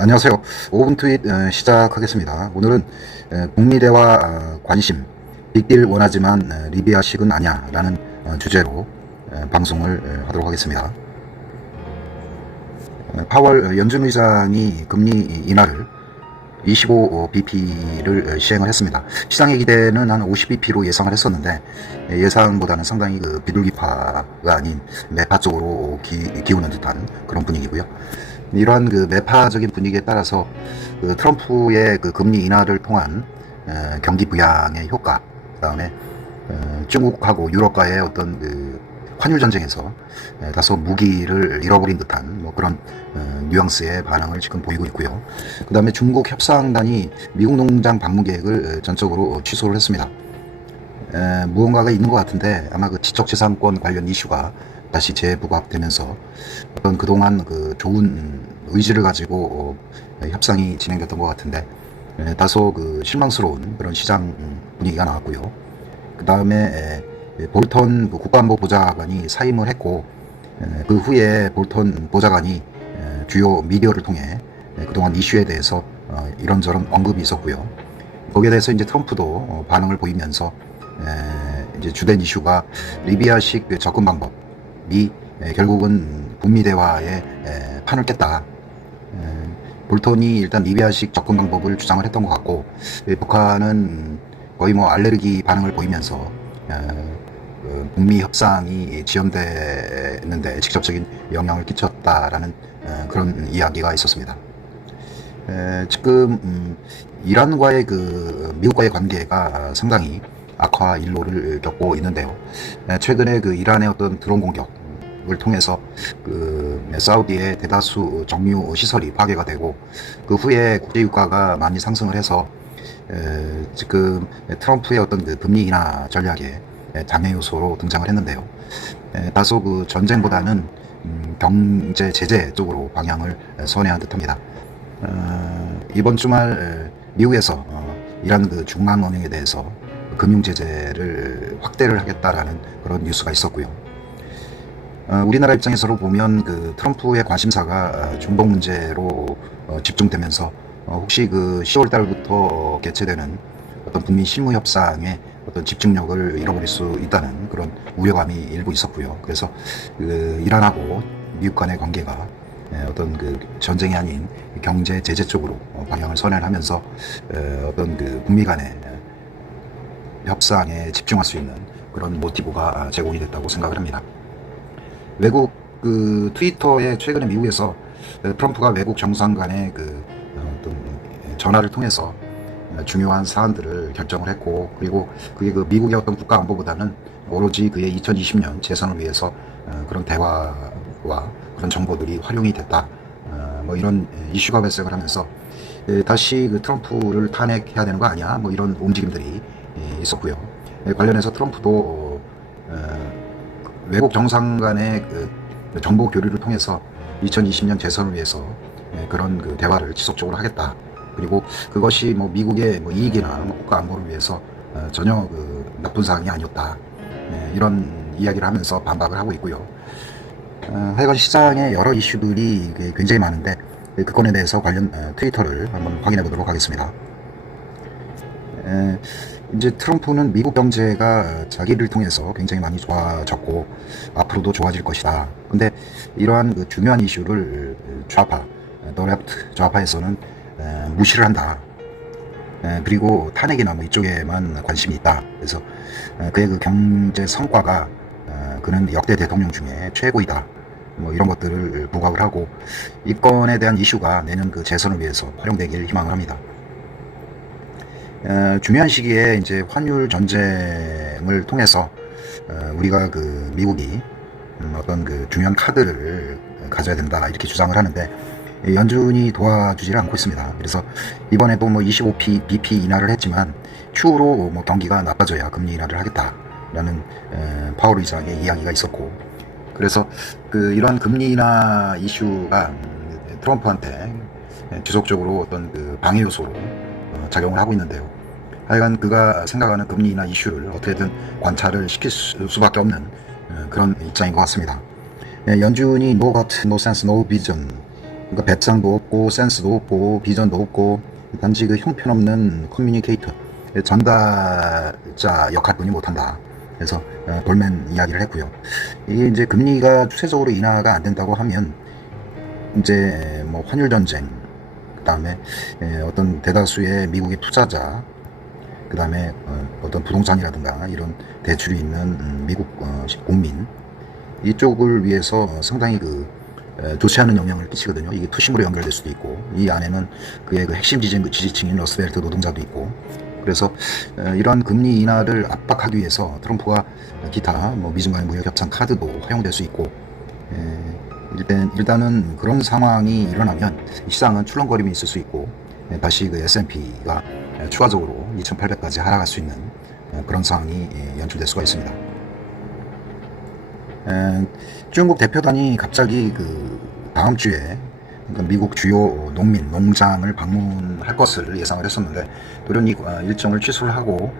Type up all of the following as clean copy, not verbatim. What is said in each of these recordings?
안녕하세요. 5분 트윗 시작하겠습니다. 오늘은 북미 대화 관심, 빅딜 원하지만 리비아식은 아니야 라는 주제로 방송을 하도록 하겠습니다. 파월 연준 의장이 금리 인하를 25bp를 시행을 했습니다. 시장의 기대는 한 50bp로 예상을 했었는데 예상보다는 상당히 그 비둘기파가 아닌 매파 쪽으로 기우는 듯한 그런 분위기고요. 이러한 그 매파적인 분위기에 따라서 그 트럼프의 그 금리 인하를 통한 경기 부양의 효과, 그다음에 중국하고 유럽과의 어떤 그 환율 전쟁에서 다소 무기를 잃어버린 듯한 뭐 그런 뉘앙스의 반응을 지금 보이고 있고요. 그 다음에 중국 협상단이 미국 농장 방문 계획을 전적으로 취소를 했습니다. 무언가가 있는 것 같은데 아마 그 지적재산권 관련 이슈가 다시 재부각되면서 어떤 그동안 그 좋은 의지를 가지고 협상이 진행됐던 것 같은데 다소 그 실망스러운 그런 시장 분위기가 나왔고요. 그 다음에 볼턴 국가안보보좌관이 사임을 했고 그 후에 볼턴 보좌관이 주요 미디어를 통해 그동안 이슈에 대해서 이런저런 언급이 있었고요. 거기에 대해서 이제 트럼프도 반응을 보이면서 이제 주된 이슈가 리비아식 접근 방법이 결국은 북미 대화에 판을 깼다. 볼턴이 일단 리비아식 접근 방법을 주장을 했던 것 같고 북한은 거의 뭐 알레르기 반응을 보이면서 북미 협상이 지연되는데 직접적인 영향을 끼쳤다라는 그런 이야기가 있었습니다. 지금 이란과의 그 미국과의 관계가 상당히 악화 일로를 겪고 있는데요. 최근에 그 이란의 어떤 드론 공격을 통해서 그 사우디의 대다수 정유 시설이 파괴가 되고 그 후에 국제유가가 많이 상승을 해서 지금 트럼프의 어떤 그 금리 인하 전략에 장애 요소로 등장을 했는데요. 다소 그 전쟁보다는 경제 제재 쪽으로 방향을 선회한 듯합니다. 이번 주말 미국에서 이란 그 중앙은행에 대해서 금융 제재를 확대를 하겠다라는 그런 뉴스가 있었고요. 우리나라 입장에서 보면 그 트럼프의 관심사가 중동 문제로 집중되면서 혹시 그 10월 달부터 개최되는 어떤 북미 실무 협상에 어떤 집중력을 잃어버릴 수 있다는 그런 우려감이 일부 있었고요. 그래서 그 이란하고 미국 간의 관계가 어떤 그 전쟁이 아닌 경제 제재 쪽으로 방향을 선회하면서 어떤 그 북미 간의 협상에 집중할 수 있는 그런 모티브가 제공이 됐다고 생각을 합니다. 외국 그 트위터에 최근에 미국에서 트럼프가 외국 정상 간의 그 어떤 전화를 통해서 중요한 사안들을 결정을 했고 그리고 그게 그 미국의 어떤 국가 안보보다는 오로지 그의 2020년 재선을 위해서 그런 대화와 그런 정보들이 활용이 됐다. 뭐 이런 이슈가 발생을 하면서 다시 그 트럼프를 탄핵해야 되는 거 아니야? 뭐 이런 움직임들이 있었고요. 관련해서 트럼프도 외국 정상 간의 그 정보 교류를 통해서 2020년 재선을 위해서 그런 그 대화를 지속적으로 하겠다. 그리고 그것이 뭐 미국의 뭐 이익이나 뭐 국가 안보를 위해서 전혀 그 나쁜 사항이 아니었다. 이런 이야기를 하면서 반박을 하고 있고요. 하여간 시장에 여러 이슈들이 굉장히 많은데 그 건에 대해서 관련 트위터를 한번 확인해 보도록 하겠습니다. 이제 트럼프는 미국 경제가 자기를 통해서 굉장히 많이 좋아졌고 앞으로도 좋아질 것이다. 근데 이러한 그 중요한 이슈를 좌파, 더 레프트 좌파에서는 무시를 한다. 그리고 탄핵이나 뭐 이쪽에만 관심이 있다. 그래서 그의 그 경제 성과가 그는 역대 대통령 중에 최고이다. 뭐 이런 것들을 부각을 하고 이 건에 대한 이슈가 내년 그 재선을 위해서 활용되길 희망을 합니다. 중요한 시기에 이제 환율 전쟁을 통해서 우리가 그 미국이 어떤 그 중요한 카드를 가져야 된다 이렇게 주장을 하는데 연준이 도와주지를 않고 있습니다. 그래서 이번에도 뭐 25bp 인하를 했지만 추후로 뭐 경기가 나빠져야 금리 인하를 하겠다라는 파월 의장의 이야기가 있었고 그래서 그 이런 금리 인하 이슈가 트럼프한테 지속적으로 어떤 그 방해 요소로 작용을 하고 있는데요. 하여간 그가 생각하는 금리 인하 이슈를 어떻게든 관찰을 시킬 수밖에 없는 그런 입장인 것 같습니다. 연준이 No got, no sense, no vision 그러니까 배짱도 없고 센스도 없고 비전도 없고 단지 그 형편없는 커뮤니케이터, 전달자 역할뿐이 못한다. 그래서 돌맨 이야기를 했고요. 이게 이제 금리가 추세적으로 인하가 안 된다고 하면 이제 뭐 환율 전쟁, 그다음에 어떤 대다수의 미국의 투자자, 그다음에 어떤 부동산이라든가 이런 대출이 있는 미국 국민, 이쪽을 위해서 상당히 좋지 않은 영향을 끼치거든요. 이게 투심으로 연결될 수도 있고, 이 안에는 그의 핵심 지지층인 러스벨트 노동자도 있고, 그래서 이러한 금리 인하를 압박하기 위해서 트럼프가 기타 미중 간의 무역 협상 카드도 활용될 수 있고, 일단은 그런 상황이 일어나면 시장은 출렁거림이 있을 수 있고, 다시 그 S&P가 추가적으로 2,800까지 하락할 수 있는 그런 상황이 연출될 수가 있습니다. 중국 대표단이 갑자기 다음 주에 미국 주요 농장을 방문할 것을 예상을 했었는데, 돌연히 일정을 취소를 하고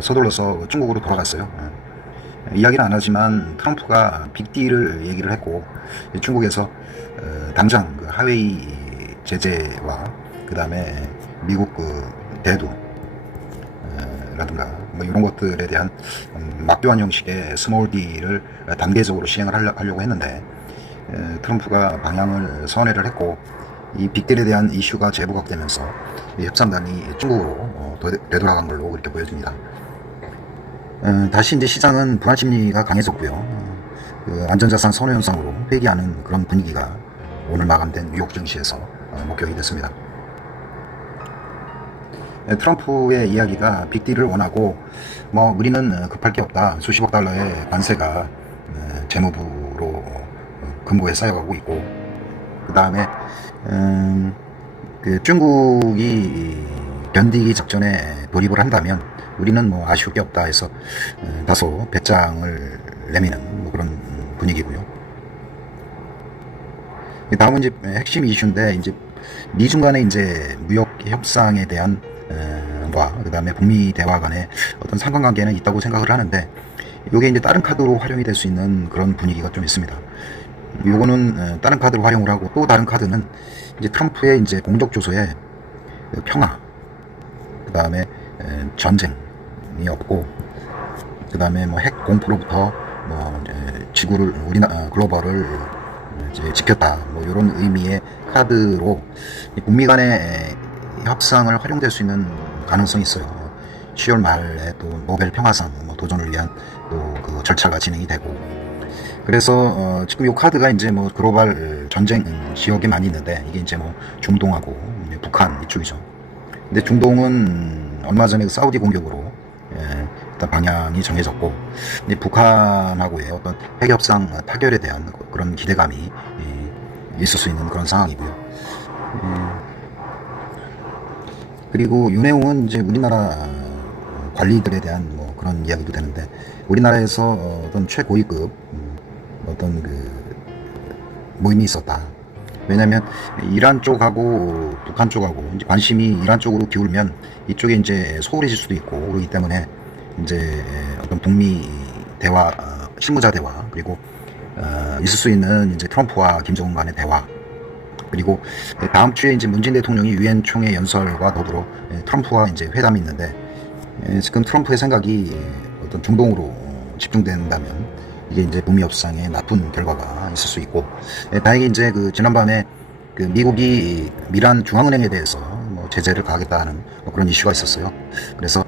서둘러서 중국으로 돌아갔어요. 이야기는 안 하지만 트럼프가 빅딜을 얘기를 했고, 중국에서 당장 하웨이 제재와 그 다음에 미국 대두 라든가 이런 것들에 대한 막교환 형식의 스몰 딜을 단계적으로 시행을 하려고 했는데, 트럼프가 방향을 선회를 했고, 이 빅딜에 대한 이슈가 재부각되면서 이 협상단이 중국으로 되돌아간 걸로 그렇게 보여집니다. 다시 이제 시장은 불안 심리가 강해졌고요. 안전자산 선호 현상으로 회귀하는 그런 분위기가 오늘 마감된 뉴욕 증시에서 목격이 됐습니다. 트럼프의 이야기가 빅딜을 원하고, 우리는 급할 게 없다. 수십억 달러의 관세가 재무부로 금고에 쌓여가고 있고, 그 다음에 중국이 견디기 작전에 돌입을 한다면 우리는 아쉬울 게 없다 해서 다소 배짱을 내미는 그런 분위기고요. 다음은 이제 핵심 이슈인데, 이제 미중 간의 이제 무역 협상에 대한 그 다음에 북미 대화 간의 어떤 상관관계는 있다고 생각을 하는데, 이게 이제 다른 카드로 활용이 될 수 있는 그런 분위기가 좀 있습니다. 요거는 다른 카드를 활용을 하고, 또 다른 카드는 이제 트럼프의 이제 공적 조서에 평화, 그 다음에 전쟁이 없고, 그 다음에 핵 공포로부터 지구를 글로벌을 이제 지켰다, 이런 의미의 카드로 북미 간의 협상을 활용될 수 있는 가능성이 있어요. 10월 말에 또 노벨 평화상 도전을 위한 또 그 절차가 진행이 되고, 그래서 지금 이 카드가 이제 글로벌 전쟁 지역에 많이 있는데, 이게 이제 중동하고 북한 이쪽이죠. 근데 중동은 얼마 전에 사우디 공격으로 일단 방향이 정해졌고, 북한하고의 어떤 핵협상 타결에 대한 그런 기대감이 있을 수 있는 그런 상황이고요. 그리고 이 내용은 이제 우리나라 관리들에 대한 그런 이야기도 되는데, 우리나라에서 어떤 최고위급 어떤 모임이 있었다. 왜냐면 이란 쪽하고 북한 쪽하고 이제 관심이 이란 쪽으로 기울면 이쪽에 이제 소홀해질 수도 있고, 그렇기 때문에 이제 어떤 북미 대화, 실무자 대화, 그리고 있을 수 있는 이제 트럼프와 김정은 간의 대화, 그리고 다음 주에 이제 문재인 대통령이 유엔 총회 연설과 더불어 트럼프와 이제 회담이 있는데, 지금 트럼프의 생각이 어떤 중동으로 집중된다면 이게 이제 북미 협상에 나쁜 결과가 있을 수 있고, 다행히 이제 지난밤에 미국이 미란 중앙은행에 대해서 제재를 가하겠다는 그런 이슈가 있었어요. 그래서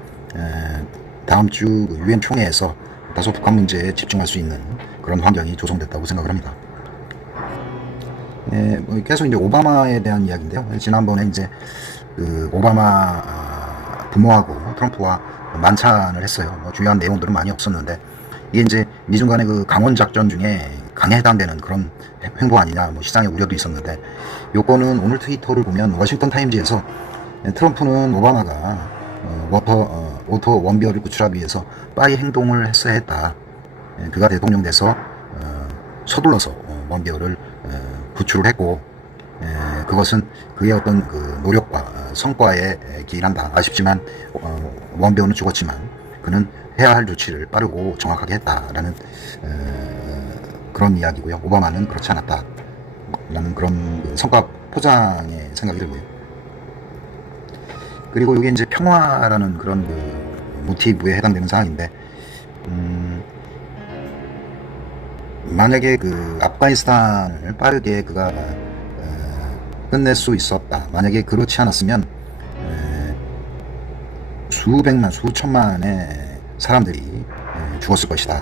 다음 주 유엔 총회에서 다소 북한 문제에 집중할 수 있는 그런 환경이 조성됐다고 생각을 합니다. 계속 이제 오바마에 대한 이야기인데요. 지난번에 이제 오바마 부모하고 트럼프와 만찬을 했어요. 중요한 내용들은 많이 없었는데, 이게 이제 미중 간의 강원 작전 중에 강에 해당되는 그런 행보 아니냐, 시장의 우려도 있었는데, 요거는 오늘 트위터를 보면 워싱턴 타임즈에서 트럼프는 오바마가 오토 원비어를 구출하기 위해서 빠이 행동을 했어야 했다. 그가 대통령 돼서 서둘러서 원비어를 구출을 했고, 그것은 그의 어떤 노력과 성과에 기인한다. 아쉽지만 원배우는 죽었지만 그는 해야 할 조치를 빠르고 정확하게 했다라는 그런 이야기고요. 오바마는 그렇지 않았다라는 그런 성과 포장에 생각이 들고요. 그리고 이게 이제 평화라는 그런 그 모티브에 해당되는 사항인데, 만약에 그 아프가니스탄을 빠르게 그가 끝낼 수 있었다. 만약에 그렇지 않았으면 수백만, 수천만의 사람들이 죽었을 것이다.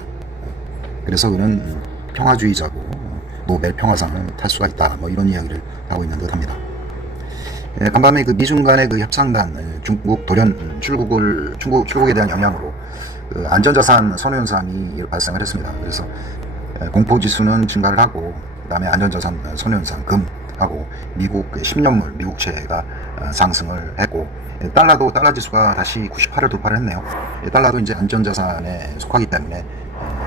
그래서 그는 평화주의자고 노벨 평화상을 탈 수가 있다. 뭐 이런 이야기를 하고 있는 듯합니다. 간밤에 그 미중 간의 그 협상단 중국 돌연 출국에 대한 영향으로 그 안전자산 선호현상이 발생을 했습니다. 그래서 공포지수는 증가를 하고, 그 다음에 안전자산 선호현상 금하고 미국 10년물 미국채가 상승을 했고, 달러 지수가 다시 98을 돌파를 했네요. 달러도 이제 안전자산에 속하기 때문에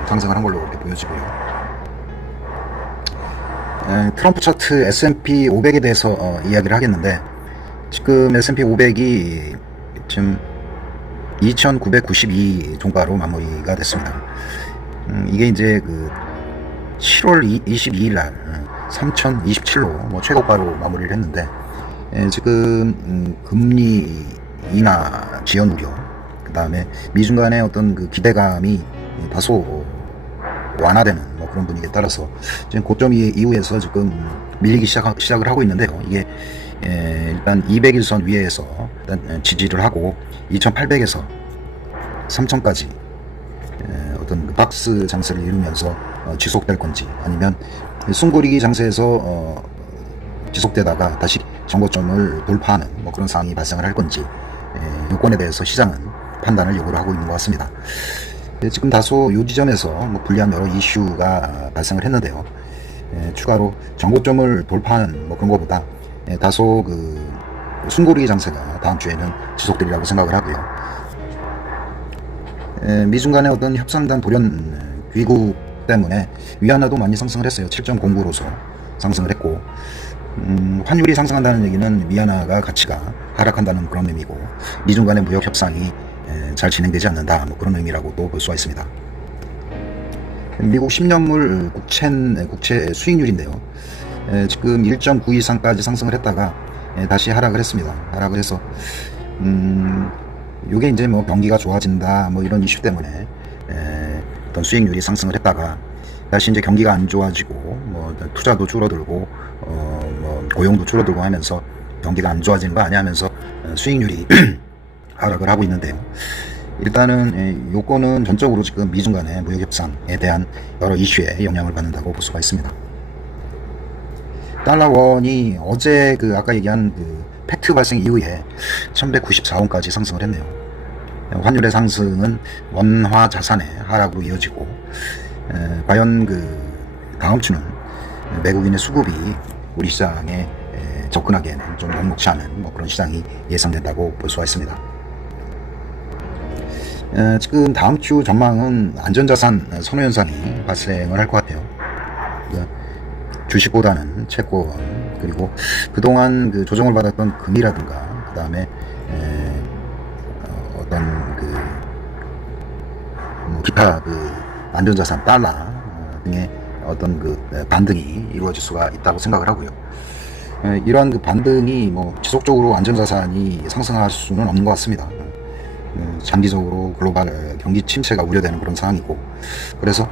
상승을 한 걸로 이렇게 보여지고요. 트럼프 차트 S&P 500에 대해서 이야기를 하겠는데, 지금 S&P 500이 지금 2992 종가로 마무리가 됐습니다. 이게 이제 그 7월 22일 날 3027로 뭐 최고가로 마무리를 했는데, 지금 금리 인하 지연 우려, 그 다음에 미중 간의 어떤 그 기대감이 다소 완화되는 뭐 그런 분위기에 따라서 지금 고점 이후에서 지금 밀리기 시작을 하고 있는데요. 이게 일단 200일선 위에서 일단 지지를 하고 2800에서 3000까지 어떤 그 박스 장세를 이루면서 지속될 건지, 아니면 숨고리기 장세에서 지속되다가 다시 정고점을 돌파하는 뭐 그런 상황이 발생을 할 건지, 요건에 대해서 시장은 판단을 요구를 하고 있는 것 같습니다. 지금 다소 이 지점에서 뭐 불리한 여러 이슈가 발생을 했는데요. 추가로 정고점을 돌파하는 뭐 그런 것보다 다소 그 숨고리기 장세가 다음 주에는 지속되리라고 생각을 하고요. 미중 간의 어떤 협상단 돌연 귀국 때문에 위안화도 많이 상승을 했어요. 7.09로서 상승을 했고, 환율이 상승한다는 얘기는 위안화가 가치가 하락한다는 그런 의미고, 미중 간의 무역 협상이 잘 진행되지 않는다, 뭐 그런 의미라고도 볼 수가 있습니다. 미국 10년물 국채 수익률인데요. 지금 1.9 이상까지 상승을 했다가 다시 하락을 했습니다. 하락을 해서 요게 이제 뭐 경기가 좋아진다 뭐 이런 이슈 때문에 어떤 수익률이 상승을 했다가 다시 이제 경기가 안 좋아지고 뭐 투자도 줄어들고 뭐 고용도 줄어들고 하면서 경기가 안 좋아지는 거 아니야 하면서 수익률이 하락을 하고 있는데요. 일단은 요거는 전적으로 지금 미중 간의 무역 협상에 대한 여러 이슈에 영향을 받는다고 볼 수가 있습니다. 달러 원이 어제 그 아까 얘기한 그 팩트 발생 이후에 1194원까지 상승을 했네요. 환율의 상승은 원화 자산의 하락으로 이어지고, 과연 그 다음 주는 외국인의 수급이 우리 시장에 접근하기에는 좀 녹록지 않은 뭐 그런 시장이 예상된다고 볼 수가 있습니다. 지금 다음 주 전망은 안전자산 선호 현상이 발생을 할 것 같아요. 주식보다는 채권, 그리고 그동안 그 조정을 받았던 금이라든가, 그 다음에 어떤 그 뭐 기타 그 안전자산 달러 등의 어떤 그 반등이 이루어질 수가 있다고 생각을 하고요. 이러한 그 반등이 뭐 지속적으로 안전자산이 상승할 수는 없는 것 같습니다. 장기적으로 글로벌 경기 침체가 우려되는 그런 상황이고, 그래서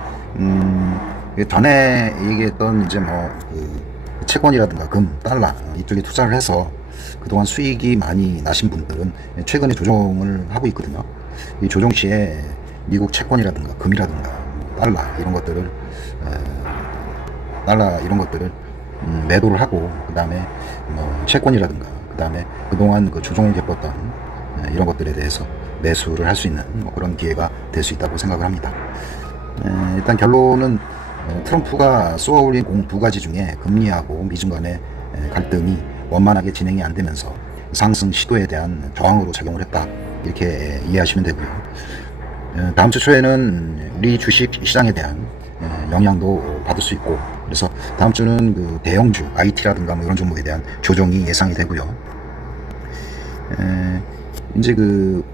전에 얘기했던 이제 그 채권이라든가 금, 달러 이쪽에 투자를 해서 그동안 수익이 많이 나신 분들은 최근에 조정을 하고 있거든요. 이 조정 시에 미국 채권이라든가 금이라든가 달러 이런 것들을 매도를 하고, 그 다음에 뭐 채권이라든가, 그 다음에 그동안 그 조정을 겪었던 이런 것들에 대해서 매수를 할 수 있는 뭐 그런 기회가 될 수 있다고 생각을 합니다. 일단 결론은 트럼프가 쏘아올린 두 가지 중에 금리하고 미중 간의 갈등이 원만하게 진행이 안 되면서 상승 시도에 대한 저항으로 작용을 했다, 이렇게 이해하시면 되고요. 다음 주 초에는 우리 주식 시장에 대한 영향도 받을 수 있고, 그래서 다음 주는 그 대형주 IT라든가 뭐 이런 종목에 대한 조정이 예상이 되고요. 이제 그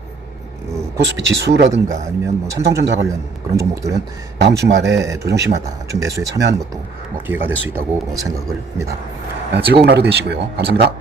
코스피 지수라든가 아니면 뭐 삼성전자 관련 그런 종목들은 다음 주말에 조정시마다 좀 매수에 참여하는 것도 뭐 기회가 될 수 있다고 생각을 합니다. 즐거운 하루 되시고요. 감사합니다.